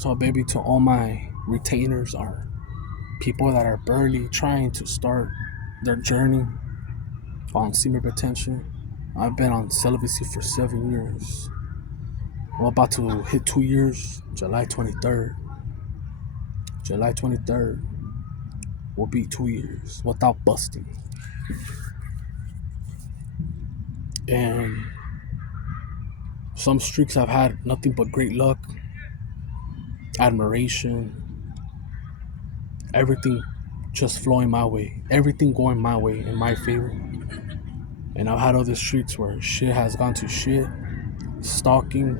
So, baby, to all my retainers are people that are barely trying to start their journey on semen retention. I've been on celibacy for 7 years. I'm about to hit 2 years, July 23rd. July 23rd will be 2 years without busting. And some streaks I've had nothing but great luck, admiration, everything just flowing my way, everything going my way in my favor. And I've had other streaks where shit has gone to shit, stalking,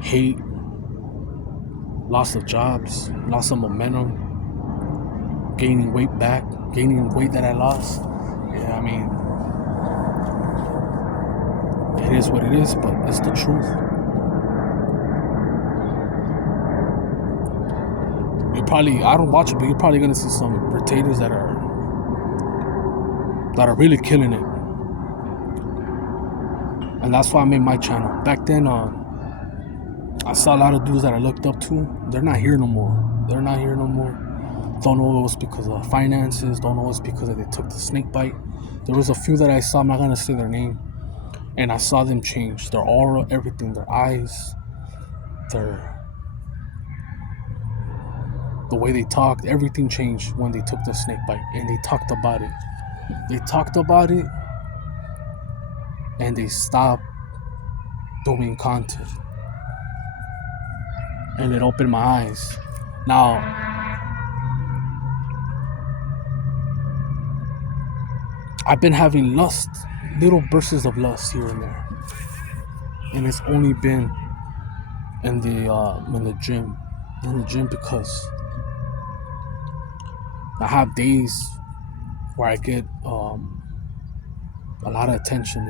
hate, loss of jobs, loss of momentum, gaining weight back, gaining weight that I lost. Yeah, I mean, it is what it is, but it's the truth. I don't watch it, but you're probably gonna see some retainers that are really killing it. And that's why I made my channel. Back then, I saw a lot of dudes that I looked up to. They're not here no more. Don't know it was because of finances. Don't know it was because they took the snake bite. There was a few that I saw. I'm not gonna say their name. And I saw them change. Their aura, everything. Their eyes. The way they talked. Everything changed when they took the snake bite. And they talked about it. And they stopped doing content. And it opened my eyes. Now, I've been having lust, little bursts of lust here and there, and it's only been in the gym, because I have days where I get a lot of attention,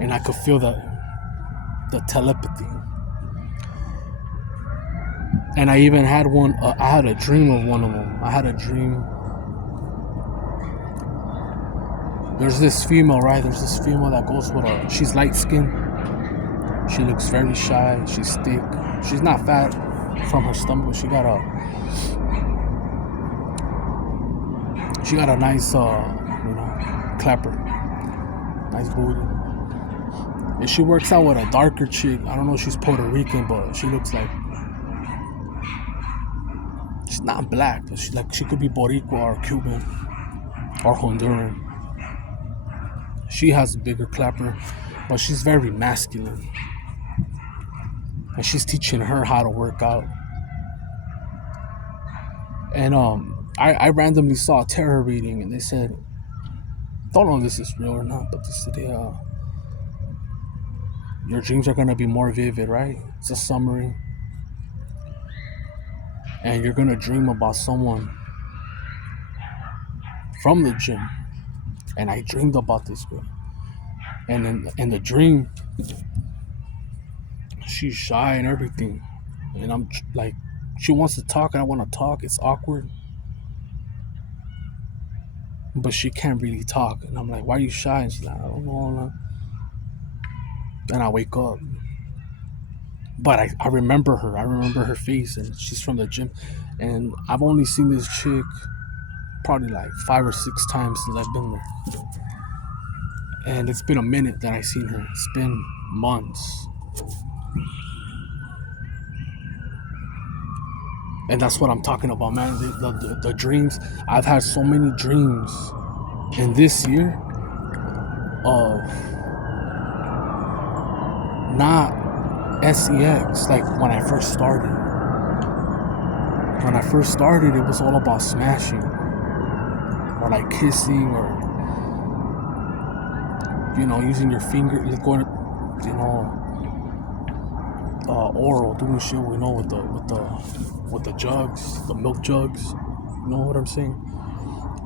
and I could feel the telepathy. And I even had one. I had a dream of one of them. I had a dream. There's this female, right? There's this female that goes with she's light skinned. She looks very shy. She's thick. She's not fat from her stomach, but she got a nice, clapper. Nice booty. And she works out with a darker chick. I don't know if she's Puerto Rican, but she looks like, she's not black, but she could be Boricua or Cuban or Honduran. She has a bigger clapper, but she's very masculine. And she's teaching her how to work out. And I randomly saw a tarot reading, and they said, don't know if this is real or not, but they said, your dreams are going to be more vivid, right? It's a summary. And you're going to dream about someone from the gym. And I dreamed about this girl. And in the dream, she's shy and everything. And I'm like, she wants to talk and I want to talk. It's awkward. But she can't really talk. And I'm like, why are you shy? And she's like, I don't know. And I wake up. But I remember her. I remember her face. And she's from the gym. And I've only seen this chick probably like 5 or 6 times since I've been there. And it's been a minute that I've seen her. It's been months. And that's what I'm talking about, man. The dreams. I've had so many dreams in this year of not sex like when I first started. When I first started, it was all about smashing or like kissing or using your finger, going, oral, doing shit, with the jugs, the milk jugs. You know what I'm saying?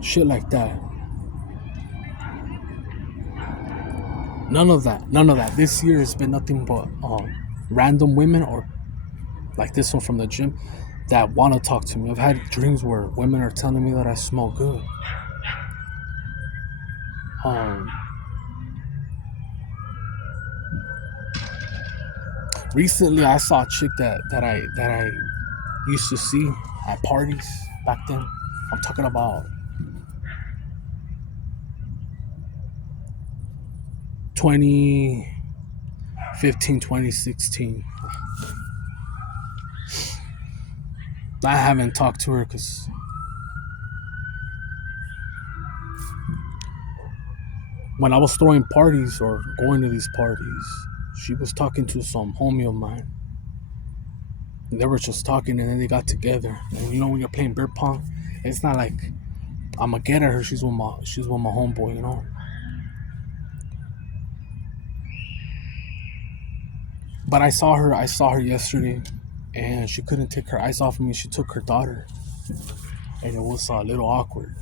Shit like that. None of that. This year has been nothing but random women, or like this one from the gym, that want to talk to me. I've had dreams where women are telling me that I smell good. Recently, I saw a chick that I used to see at parties back then. I'm talking about 2015, 2016. I haven't talked to her because when I was throwing parties or going to these parties, she was talking to some homie of mine. And they were just talking and then they got together. And you know when you're playing beer pong, it's not like I'm gonna get at her. She's with my homeboy, you know. But I saw her yesterday, and she couldn't take her eyes off of me. She took her daughter, and it was a little awkward.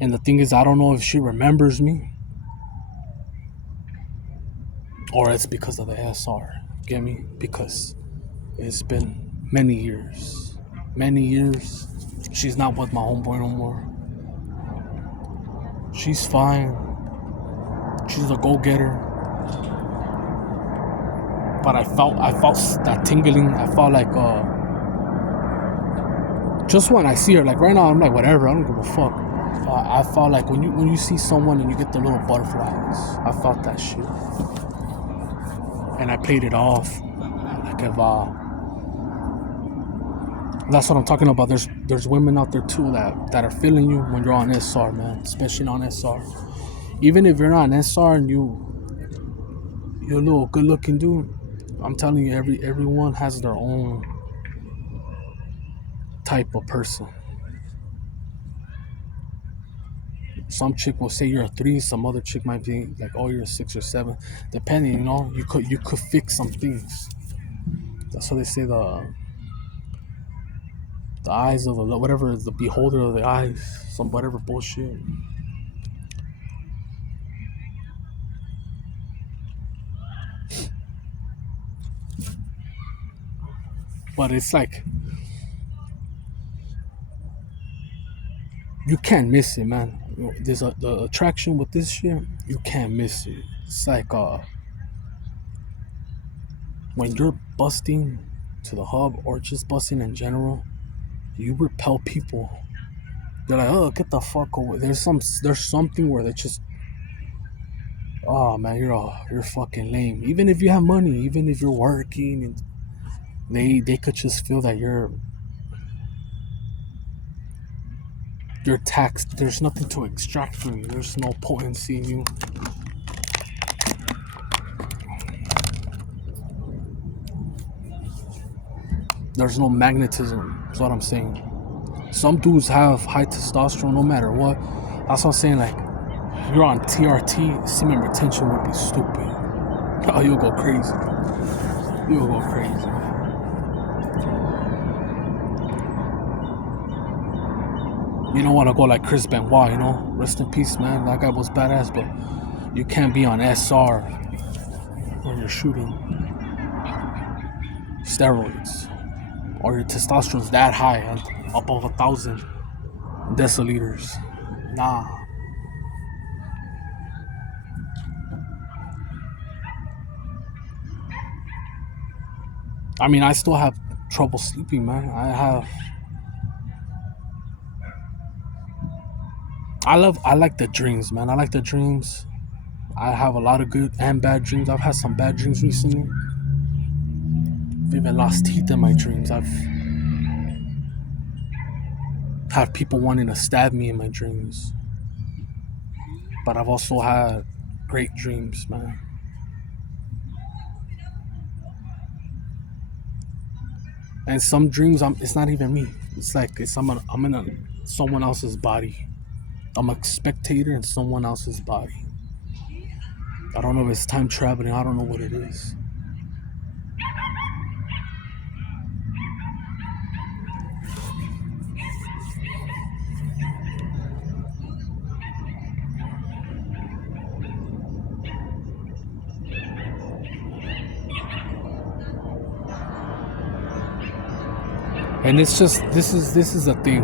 And the thing is, I don't know if she remembers me or it's because of the SR. Get me? Because it's been many years. Many years. She's not with my homeboy no more. She's fine. She's a go-getter. But I felt that tingling. I felt like just when I see her, like right now, I'm like whatever. I don't give a fuck. I felt like when you see someone and you get the little butterflies. I felt that shit, and I played it off. Like if that's what I'm talking about. There's women out there too that are feeling you when you're on SR, man. Especially on SR. Even if you're not on SR and you're a little good looking dude, I'm telling you, everyone has their own type of person. Some chick will say you're a 3, some other chick might be like, oh, you're a 6 or 7. Depending, you know, you could fix some things. That's what they say, the eyes of the whatever, the beholder of the eyes, some whatever bullshit. But it's like you can't miss it, man. There's the attraction with this shit. You can't miss it. It's like when you're busting to the hub or just busting in general, you repel people. They're like, oh, get the fuck away. There's something where they just, oh man, you're fucking lame. Even if you have money, even if you're working, and they could just feel that you're taxed. There's nothing to extract from you. There's no potency in you. There's no magnetism. That's what I'm saying. Some dudes have high testosterone no matter what. That's what I'm saying. Like, if you're on TRT, semen retention would be stupid. Oh, you'll go crazy. You'll go crazy. You don't want to go like Chris Benoit, you know? Rest in peace, man. That guy was badass, but you can't be on SR when you're shooting steroids or your testosterone's that high, above 1,000 deciliters. Nah. I mean, I still have trouble sleeping, man. I like the dreams, man. I like the dreams. I have a lot of good and bad dreams. I've had some bad dreams recently. I've even lost teeth in my dreams. I've had people wanting to stab me in my dreams. But I've also had great dreams, man. And some dreams, it's not even me. It's like I'm in someone else's body. I'm a spectator in someone else's body. I don't know if it's time traveling. I don't know what it is. And it's just this is a thing.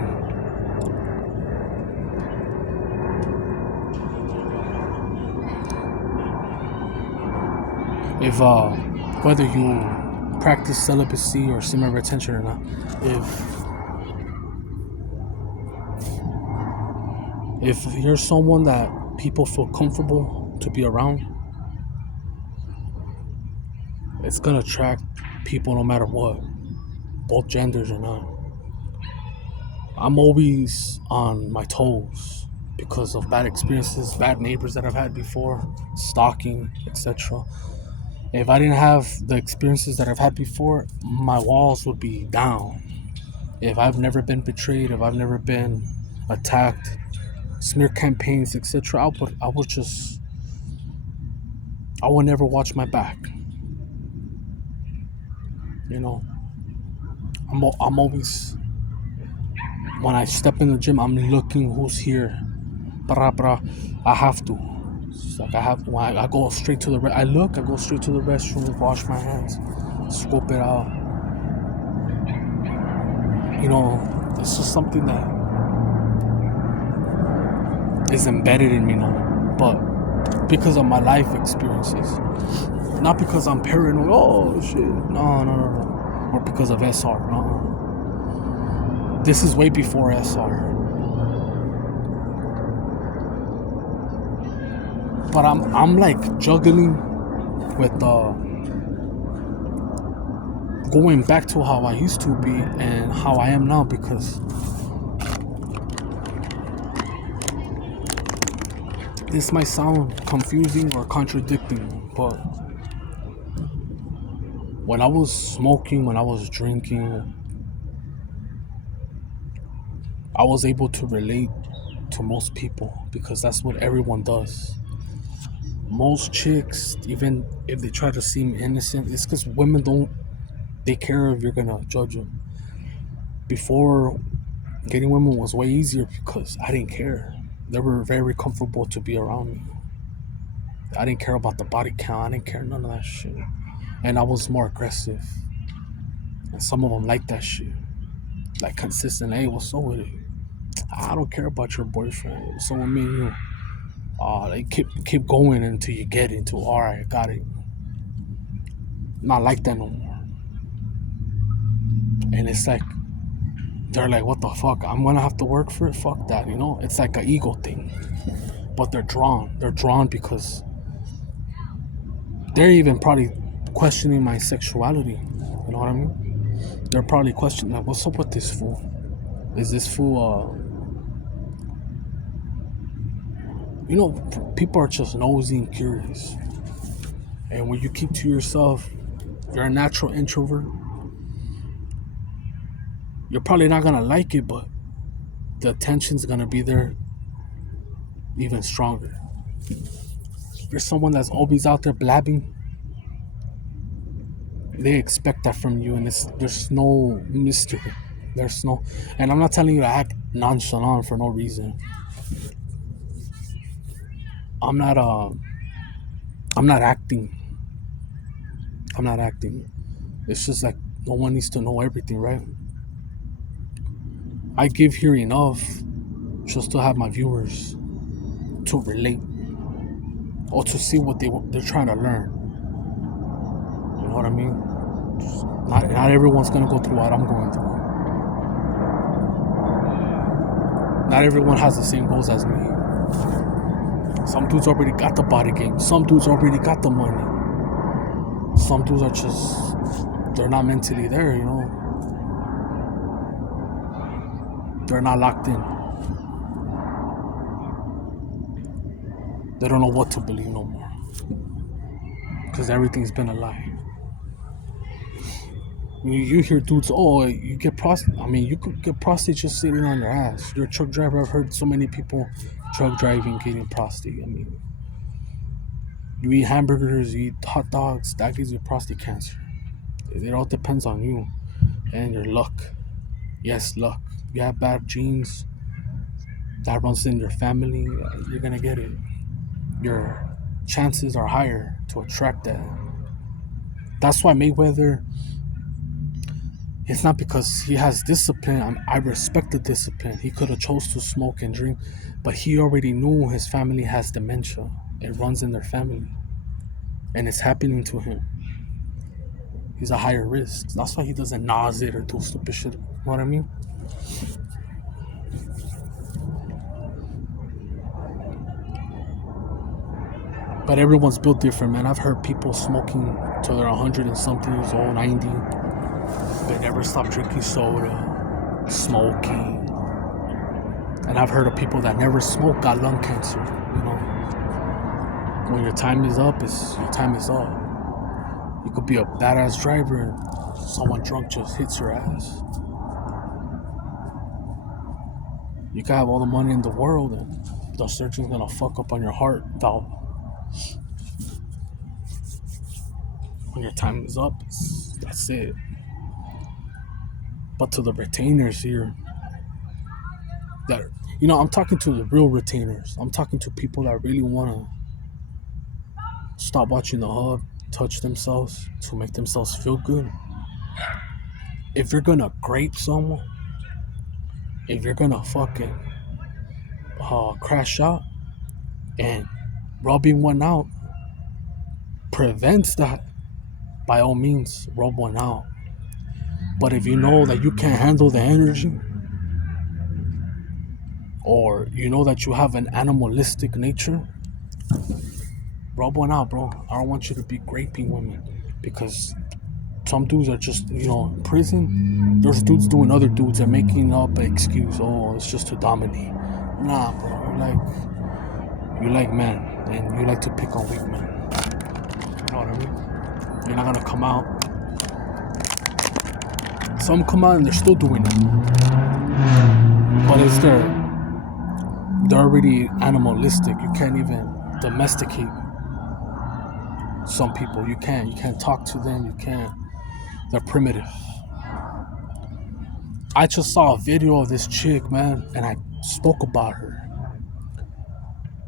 if whether you practice celibacy or semen retention or not, if you're someone that people feel comfortable to be around, it's gonna attract people no matter what, both genders or not. I'm always on my toes because of bad experiences, bad neighbors that I've had before, stalking, etc. If I didn't have the experiences that I've had before, my walls would be down. If I've never been betrayed, if I've never been attacked, smear campaigns, etc., I would never watch my back. You know, I'm always, when I step in the gym, I'm looking who's here. Bra, bra. I have to. It's like I have. When I go straight to the. I go straight to the restroom, wash my hands, scope it out. You know, it's just something that is embedded in me now. But because of my life experiences, not because I'm paranoid. Oh shit! No. Or because of SR. No. This is way before SR. But I'm like juggling with going back to how I used to be and how I am now, because this might sound confusing or contradicting, but when I was smoking, when I was drinking, I was able to relate to most people because that's what everyone does. Most chicks, even if they try to seem innocent, it's because women don't, they care if you're gonna judge them. Before, getting women was way easier because I didn't care. They were very comfortable to be around me. I didn't care about the body count. I didn't care none of that shit. And I was more aggressive. And some of them like that shit. Like consistent. Hey, what's up with it? I don't care about your boyfriend. So with me and you. They keep going until you get into. All right, got it. Not like that no more. And it's like they're like, what the fuck? I'm gonna have to work for it. Fuck that. You know, it's like an ego thing. But they're drawn. They're drawn because they're even probably questioning my sexuality. You know what I mean? They're probably questioning, like, what's up with this fool? Is this fool, you know, people are just nosy and curious. And when you keep to yourself, you're a natural introvert. You're probably not gonna like it, but the attention's gonna be there even stronger. If you're someone that's always out there blabbing, they expect that from you, and there's no mystery. There's no, and I'm not telling you to act nonchalant for no reason. I'm not I'm not acting. I'm not acting. It's just like no one needs to know everything, right? I give here enough just to have my viewers to relate or to see what they're trying to learn. You know what I mean? Not everyone's gonna go through what I'm going through. Not everyone has the same goals as me. Some dudes already got the body game. Some dudes already got the money. Some dudes are just, they're not mentally there, you know. They're not locked in. They don't know what to believe no more. Because everything's been a lie. You hear dudes, oh, you get prostate. I mean, you could get prostate just sitting on your ass. You're a truck driver. I've heard so many people truck driving getting prostate. I mean, you eat hamburgers, you eat hot dogs, that gives you prostate cancer. It all depends on you and your luck. Yes, luck. You have bad genes, that runs in your family, you're gonna get it. Your chances are higher to attract that. That's why Mayweather, it's not because he has discipline. I respect the discipline. He could have chose to smoke and drink, but he already knew his family has dementia. It runs in their family. and it's happening to him, he's a higher risk. That's why he doesn't naz it or do stupid shit. You know what I mean? But everyone's built different, man. I've heard people smoking till they're 100 and something years old, 90. They never stop drinking soda, smoking. And I've heard of people that never smoked got lung cancer. You know, when your time is up, your time is up. You could be a badass driver and someone drunk just hits your ass. You can have all the money in the world and the surgeon's gonna fuck up on your heart valve. When your time is up, that's it. But to the retainers here, that, you know, I'm talking to the real retainers. I'm talking to people that really want to stop watching the hub, touch themselves to make themselves feel good. If you're gonna grape someone, if you're gonna fucking crash out, and rubbing one out prevents that, by all means, rub one out. But if you know that you can't handle the energy, or you know that you have an animalistic nature, rub one out, bro. I don't want you to be graping women, because some dudes are just, you know, in prison. There's dudes doing other dudes and making up an excuse. Oh, it's just to dominate. Nah, bro. You like men, and you like to pick on weak men. You know what I mean? You're not gonna come out. Some come out and they're still doing it, but they're already animalistic. You can't even domesticate some people. You can't talk to them. You can't. They're primitive. I just saw a video of this chick, man, and I spoke about her.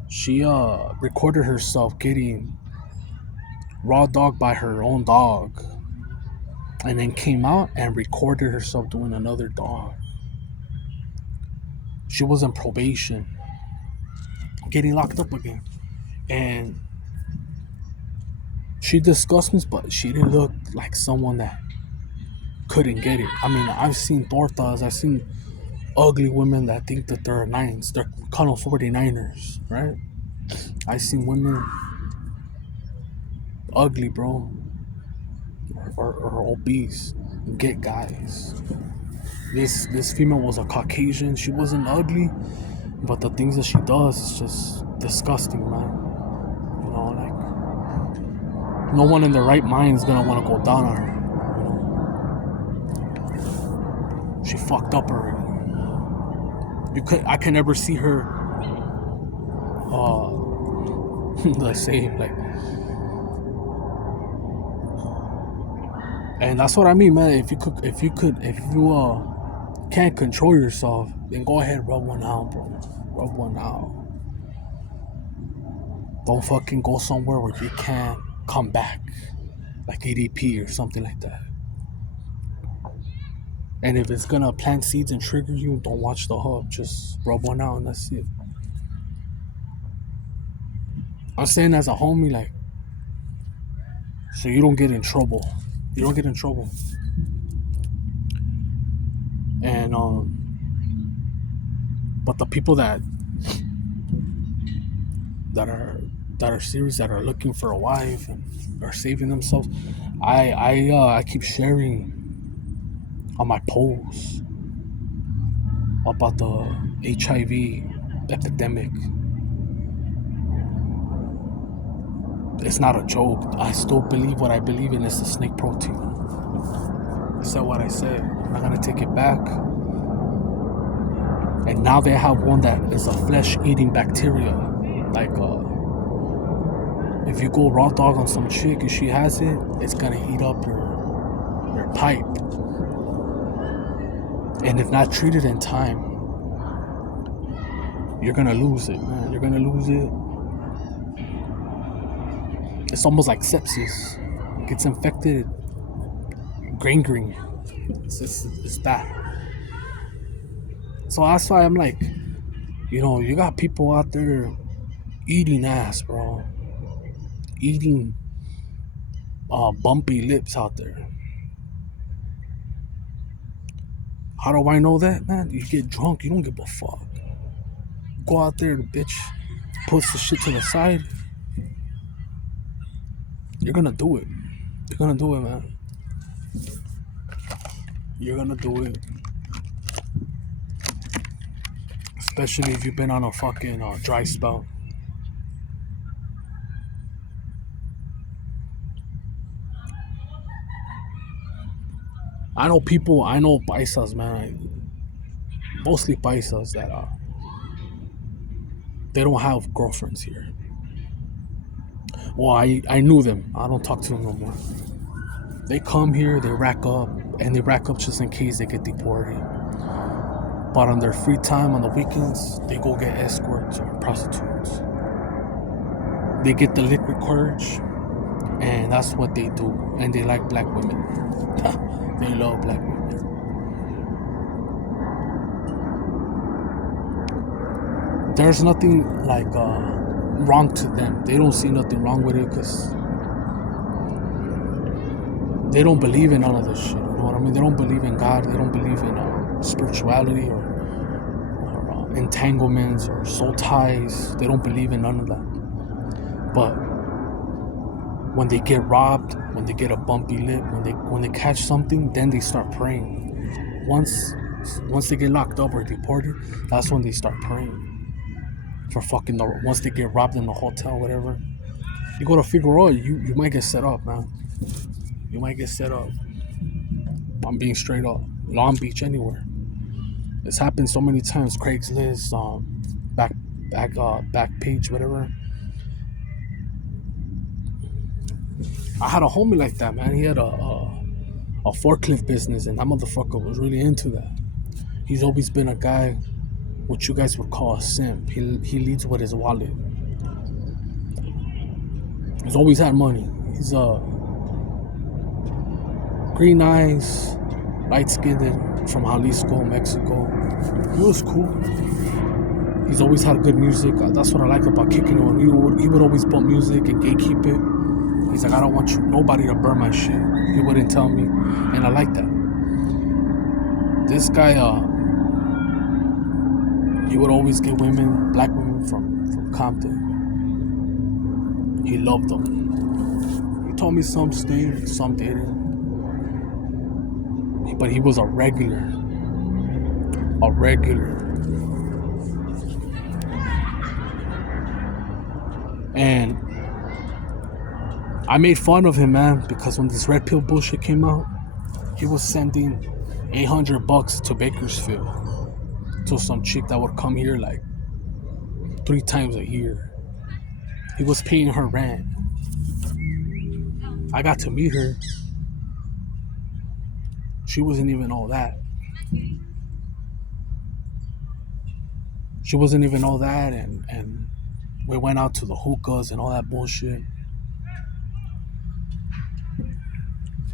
She recorded herself getting raw dog by her own dog, and then came out and recorded herself doing another dog. She was in probation, getting locked up again, and she discussed me, but she didn't look like someone that couldn't get it. I mean, I've seen tortas, I've seen ugly women that think that they're nines. They're calling 49ers, right? I've seen women ugly, bro, or obese, get guys. This female was a Caucasian. She wasn't ugly, but the things that she does is just disgusting, man. You know, like, no one in their right mind is gonna want to go down on her. You know, she fucked up already. I can never see her. Let's say, like, and that's what I mean, man. If you can't control yourself, then go ahead and rub one out, bro. Rub one out. Don't fucking go somewhere where you can't come back, like EDP or something like that. And if it's gonna plant seeds and trigger you, don't watch the hub. Just rub one out and that's it. I'm saying as a homie, like, so you don't get in trouble. You don't get in trouble. And but the people that are serious, that are looking for a wife and are saving themselves, I keep sharing on my posts about the HIV epidemic. It's not a joke. I still believe what I believe in. It's the snake protein. I said what I said. I'm not gonna take it back. And now they have one that is a flesh-eating bacteria. Like, if you go raw dog on some chick and she has it, it's gonna eat up your pipe. And if not treated in time, you're gonna lose it, man. You're gonna lose it. It's almost like sepsis. It gets infected, gangrene. It's bad. So that's why I'm like, you know, you got people out there eating ass, bro. Eating bumpy lips out there. How do I know that, man? You get drunk, you don't give a fuck. Go out there, the bitch puts the shit to the side. You're gonna do it. You're gonna do it, man. You're gonna do it. Especially if you've been on a fucking dry spell. I know paisas, man. Mostly paisas that they don't have girlfriends here. Well, I knew them. I don't talk to them no more. They come here, they rack up, and they rack up just in case they get deported. But on their free time on the weekends, they go get escorts or prostitutes. They get the liquid courage, and that's what they do. And they like black women. They love black women. There's nothing like wrong to them. They don't see nothing wrong with it because they don't believe in none of this shit. You know what I mean? They don't believe in God. They don't believe in spirituality or entanglements or soul ties. They don't believe in none of that. But when they get robbed, when they get a bumpy lip, when they catch something, then they start praying. Once they get locked up or deported, that's when they start praying for fucking once they get robbed in the hotel, whatever. You go to Figueroa, you might get set up, man. You might get set up. I'm being straight up. Long Beach, anywhere. It's happened so many times. Craigslist, back page, whatever. I had a homie like that, man. He had a forklift business, and that motherfucker was really into that. He's always been a guy, what you guys would call a simp. He leads with his wallet. He's always had money. He's green eyes, light skinned, from Jalisco, Mexico. He was cool. He's always had good music. That's what I like about kicking on. He would always bump music and gatekeep it. He's like, I don't want nobody to burn my shit. He wouldn't tell me, and I like that. This guy, he would always get women, black women from Compton. He loved them. He told me some stayed, some didn't. But he was a regular. And I made fun of him, man, because when this red pill bullshit came out, he was sending $800 to Bakersfield to some chick that would come here like 3 times a year. He was paying her rent. I got to meet her. She wasn't even all that. And we went out to the hookahs and all that bullshit.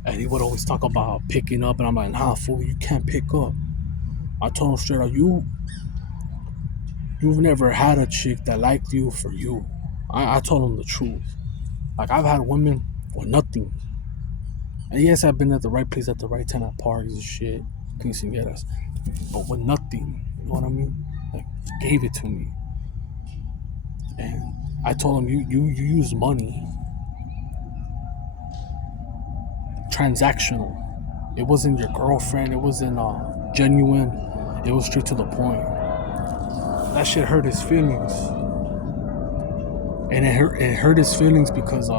And he would always talk about picking up, and I'm like, nah, fool, you can't pick up. I told him straight up, you've never had a chick that liked you for you. I told him the truth. Like, I've had women with nothing. And yes, I've been at the right place at the right time at parties and shit, quinceañeras, but with nothing. You know what I mean? Like, gave it to me. And I told him, you use money. Transactional. It wasn't your girlfriend. It wasn't genuine. It was straight to the point. That shit hurt his feelings. And it hurt his feelings because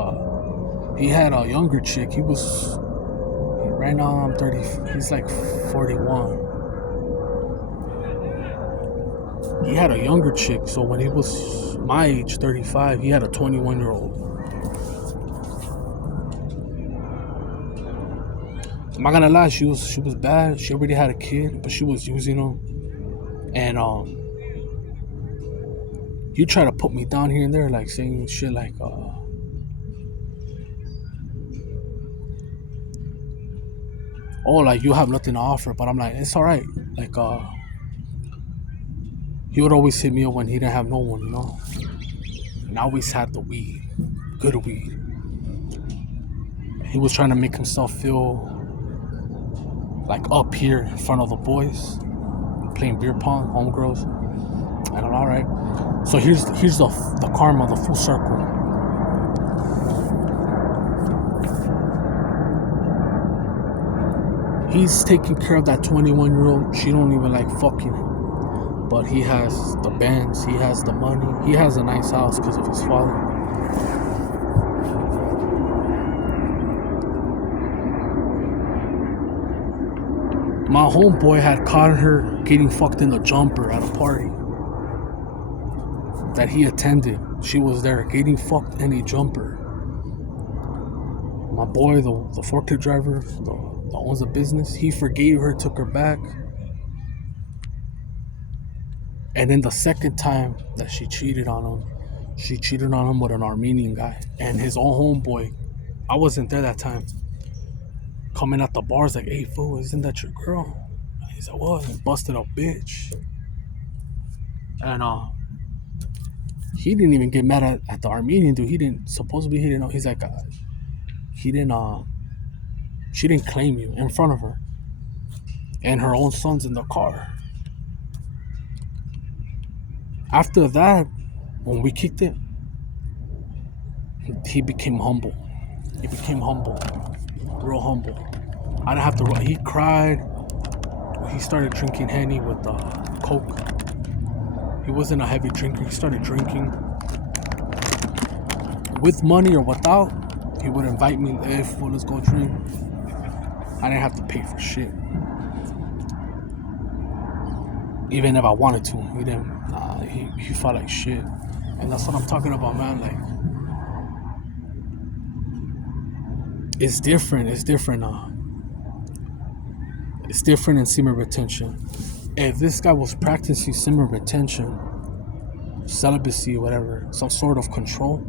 he had a younger chick. Right now I'm 30. He's like 41. He had a younger chick, so when he was my age, 35, he had a 21-year-old. I'm not gonna lie, she was bad. She already had a kid, but she was using him. And he tried to put me down here and there, like saying shit like oh, like, you have nothing to offer. But I'm like, it's alright. Like, he would always hit me up when he didn't have no one, you know. And I always had the weed, good weed. He was trying to make himself feel like up here in front of the boys, playing beer pong, homegirls. And I'm all right. So here's the karma, the full circle. He's taking care of that 21-year-old. She don't even like fucking him. But he has the bands, he has the money, he has a nice house because of his father. My homeboy had caught her getting fucked in the jumper at a party that he attended. She was there getting fucked in a jumper. My boy, the forklift driver, that owns the business, he forgave her, took her back. And then the second time that she cheated on him with an Armenian guy. And his own homeboy, I wasn't there that time, coming at the bars like, hey, fool, isn't that your girl? And he said, what? He busted a bitch. And he didn't even get mad at the Armenian dude. He didn't know. He's like, she didn't claim you in front of her. And her own son's in the car. After that, when we kicked it, he became humble. Real humble. I didn't have to. He cried. He started drinking Henny with Coke. He wasn't a heavy drinker. He started drinking. With money or without, he would invite me. Hey, fool, let's go drink. I didn't have to pay for shit. Even if I wanted to, he didn't. He felt like shit. And that's what I'm talking about, man. Like, it's different. It's different in semen retention. If this guy was practicing semen retention, celibacy, whatever, some sort of control,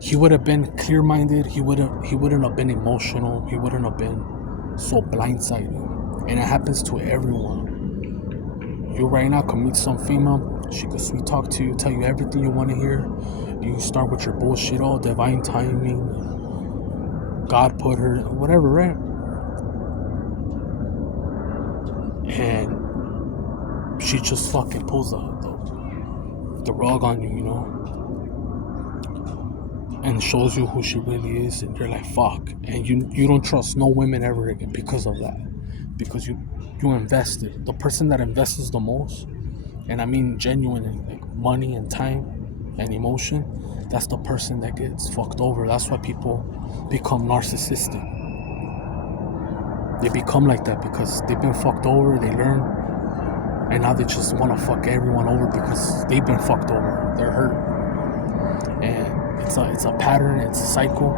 he would have been clear-minded. He wouldn't have been emotional. He wouldn't have been so blindsided. And it happens to everyone. You right now can meet some female. She could sweet talk to you, tell you everything you want to hear. You start with your bullshit, oh, divine timing, God put her, whatever, right? And she just fucking pulls the rug on you, you know? And shows you who she really is, and you're like, fuck. And you don't trust no women ever again because of that. Because you invested. The person that invests the most, and I mean genuinely, like money and time and emotion, that's the person that gets fucked over. That's why people become narcissistic. They become like that because they've been fucked over, they learn, and now they just want to fuck everyone over because they've been fucked over. They're hurt. And it's a pattern, it's a cycle.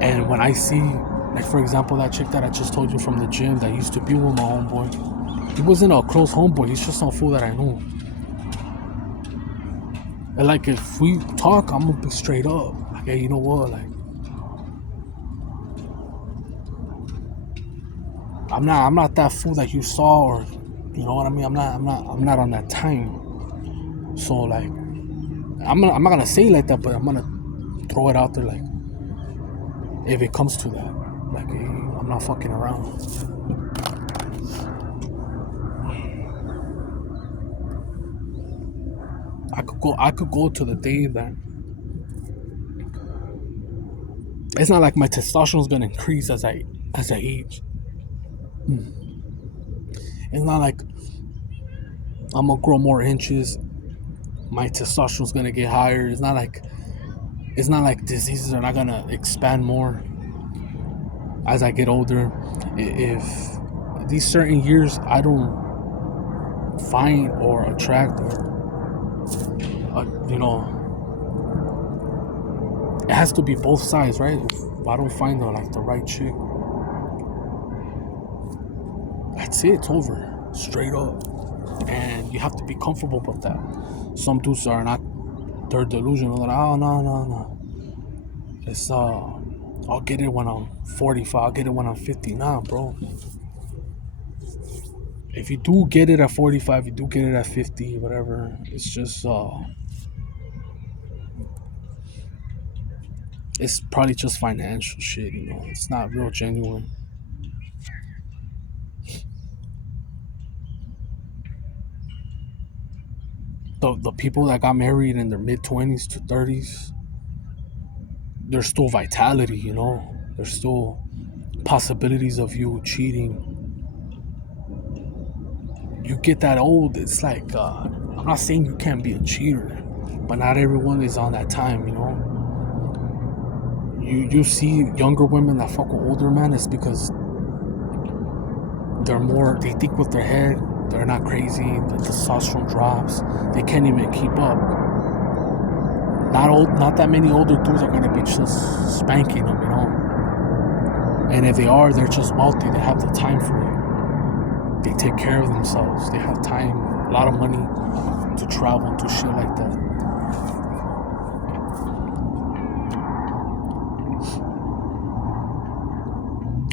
And when I see, like, for example, that chick that I just told you from the gym that used to be with my homeboy, he wasn't a close homeboy, he's just some fool that I knew. And like, if we talk, I'm gonna be straight up. Like, hey, you know what? Like, I'm not that fool that you saw, or you know what I mean? I'm not on that time. So like, I'm not gonna say it like that, but I'm gonna throw it out there, like, if it comes to that, like, hey, I'm not fucking around. I could go to the day that it's not like my testosterone is gonna increase as I age. It's not like I'm gonna grow more inches. My testosterone is gonna get higher. It's not like diseases are not gonna expand more as I get older. If these certain years I don't find or attract, or you know, it has to be both sides, right? If I don't find the right chick, that's it. It's over, straight up. And you have to be comfortable with that. Some dudes are not. They're delusional. They're like, oh, no. It's I'll get it when I'm 45. I'll get it when I'm 50. Nah, bro. If you do get it at 45, you do get it at 50, whatever. It's just it's probably just financial shit, you know. It's not real genuine. The people that got married in their mid 20s to 30s, there's still vitality, you know. There's still possibilities of you cheating. You get that old, it's like I'm not saying you can't be a cheater, but not everyone is on that time, you know. You see younger women that fuck with older men, it's because they think with their head, they're not crazy, the testosterone drops, they can't even keep up. Not that many older dudes are gonna be just spanking them, you know. And if they are, they're just wealthy, they have the time for it. They take care of themselves, they have time, a lot of money to travel and do shit like that.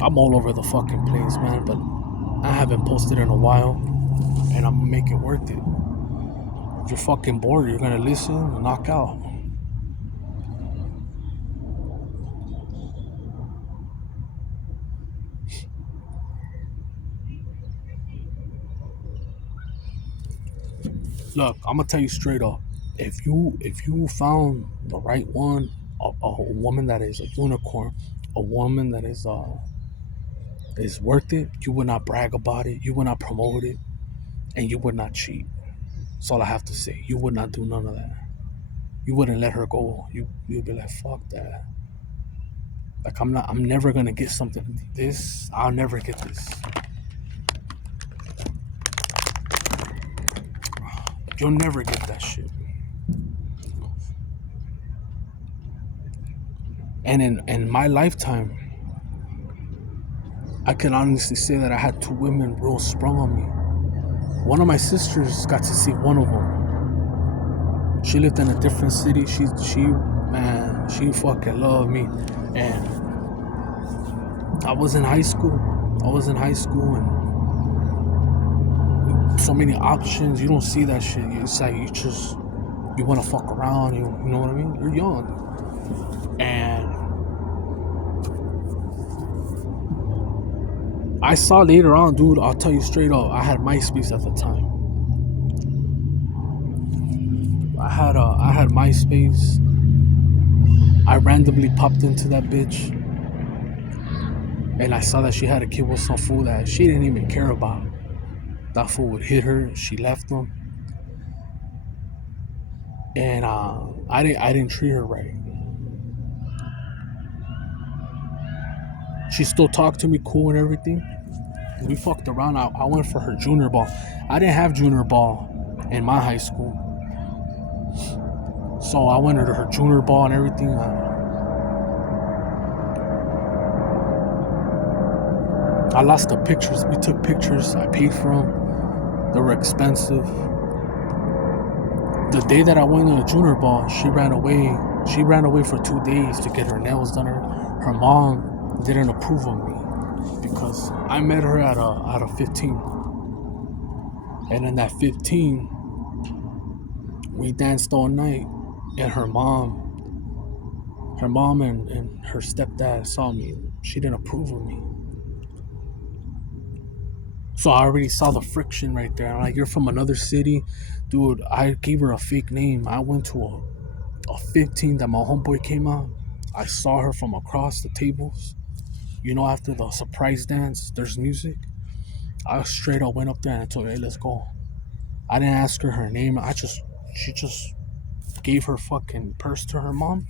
I'm all over the fucking place, man, but I haven't posted in a while, and I'm gonna make it worth it. If you're fucking bored, you're gonna listen and knock out. Look, I'm gonna tell you straight up. If you found the right one, a woman that is a unicorn, a woman that is worth it, you would not brag about it, you would not promote it, and you would not cheat. That's all I have to say. You would not do none of that. You wouldn't let her go. You'd be like, fuck that. Like I'm never gonna get something this. I'll never get this. You'll never get that shit. And in my lifetime, I can honestly say that I had two women real sprung on me. One of my sisters got to see one of them. She lived in a different city. She fucking loved me. And I was in high school. And so many options. You don't see that shit. It's like you want to fuck around. You know what I mean? You're young. And I saw later on, dude, I'll tell you straight up, I had MySpace at the time. I had MySpace. I randomly popped into that bitch, and I saw that she had a kid with some fool that she didn't even care about. That fool would hit her. She left him, and I didn't treat her right. She still talked to me cool and everything. We fucked around. I went for her junior ball. I didn't have junior ball in my high school, so I went to her junior ball and everything. I lost the pictures. We took pictures. I paid for them. They were expensive. The day that I went to the junior ball, she ran away. She ran away for 2 days to get her nails done. Her mom didn't approve of me because I met her at a 15. And in that 15, we danced all night. And her mom and her stepdad saw me. She didn't approve of me. So I already saw the friction right there. I'm like, you're from another city? Dude, I gave her a fake name. I went to a 15 that my homeboy came out. I saw her from across the tables. You know, after the surprise dance, there's music. I straight up went up there and I told her, hey, let's go. I didn't ask her name. She just gave her fucking purse to her mom.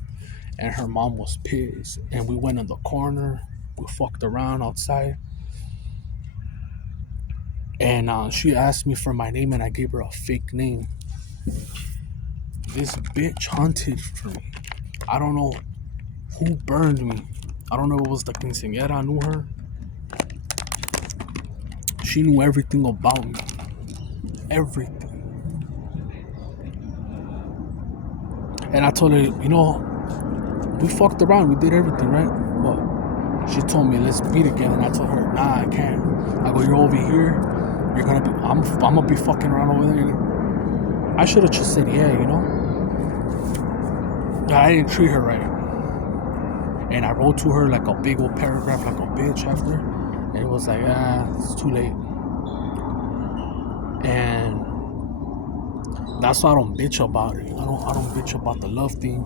And her mom was pissed. And we went in the corner. We fucked around outside. And she asked me for my name and I gave her a fake name. This bitch hunted for me. I don't know who burned me. I don't know if it was the quinceañera. I knew her. She knew everything about me. Everything. And I told her, you know, we fucked around. We did everything, right? But she told me, let's meet again. And I told her, nah, I can't. I go, you're over here. You're gonna be, I'm gonna be fucking around over there. I should have just said, yeah, you know? I didn't treat her right. And I wrote to her like a big old paragraph, like a bitch after. And it was like, it's too late. And that's why I don't bitch about it. I don't bitch about the love thing.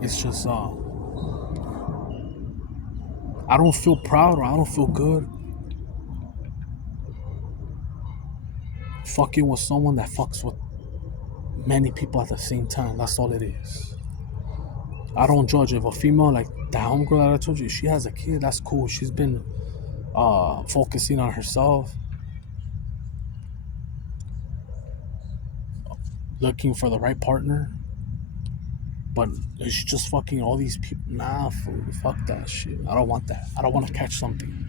It's just I don't feel proud or I don't feel good fucking with someone that fucks with many people at the same time. That's all it is. I don't judge. If a female like the homegirl that I told you, she has a kid, that's cool. She's been focusing on herself, looking for the right partner. But it's just fucking all these people. Nah, fool, fuck that shit. I don't want that. I don't want to catch something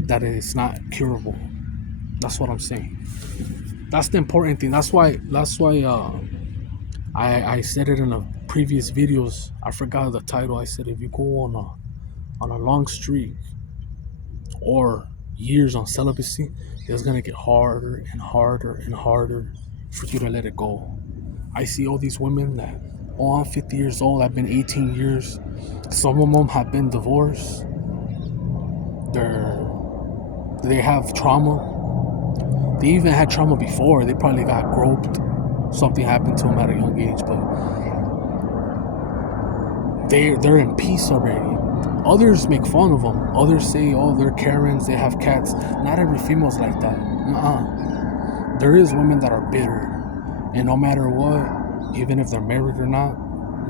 that is not curable. That's what I'm saying. That's the important thing. That's why. I said it in a previous videos. I forgot the title. I said if you go on a long streak or years on celibacy, it's gonna get harder and harder and harder for you to let it go. I see all these women that, oh, I'm 50 years old. I've been 18 years. Some of them have been divorced. They have trauma. They even had trauma before. They probably got groped. Something happened to them at a young age, but they're in peace already. Others make fun of them. Others say, oh, they're Karens, they have cats. Not every female's like that. There is women that are bitter. And no matter what, even if they're married or not,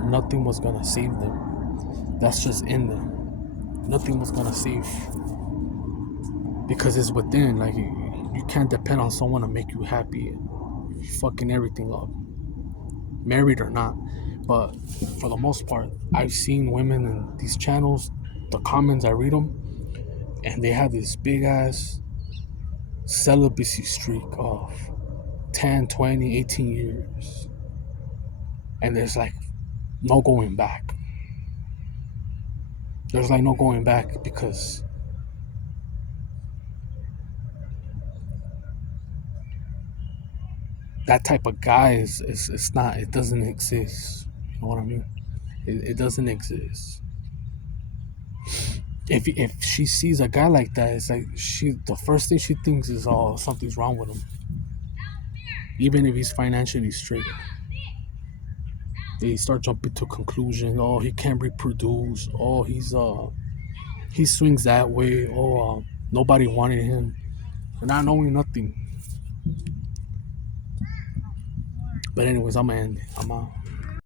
nothing was gonna save them. That's just in them. Nothing was gonna save. Because it's within. Like, you can't depend on someone to make you happy. You're fucking everything up. Married or not. But for the most part, I've seen women in these channels, the comments, I read them, and they have this big ass celibacy streak of 10, 20, 18 years. And there's like no going back. There's like no going back because that type of guy it's not, it doesn't exist. You know what I mean? It doesn't exist. If she sees a guy like that, it's like the first thing she thinks is, oh, something's wrong with him. Even if he's financially straight, they start jumping to conclusions. Oh, he can't reproduce. Oh, he swings that way. Oh, nobody wanted him. Not knowing nothing. But anyways, I'm gonna end it. I'm out.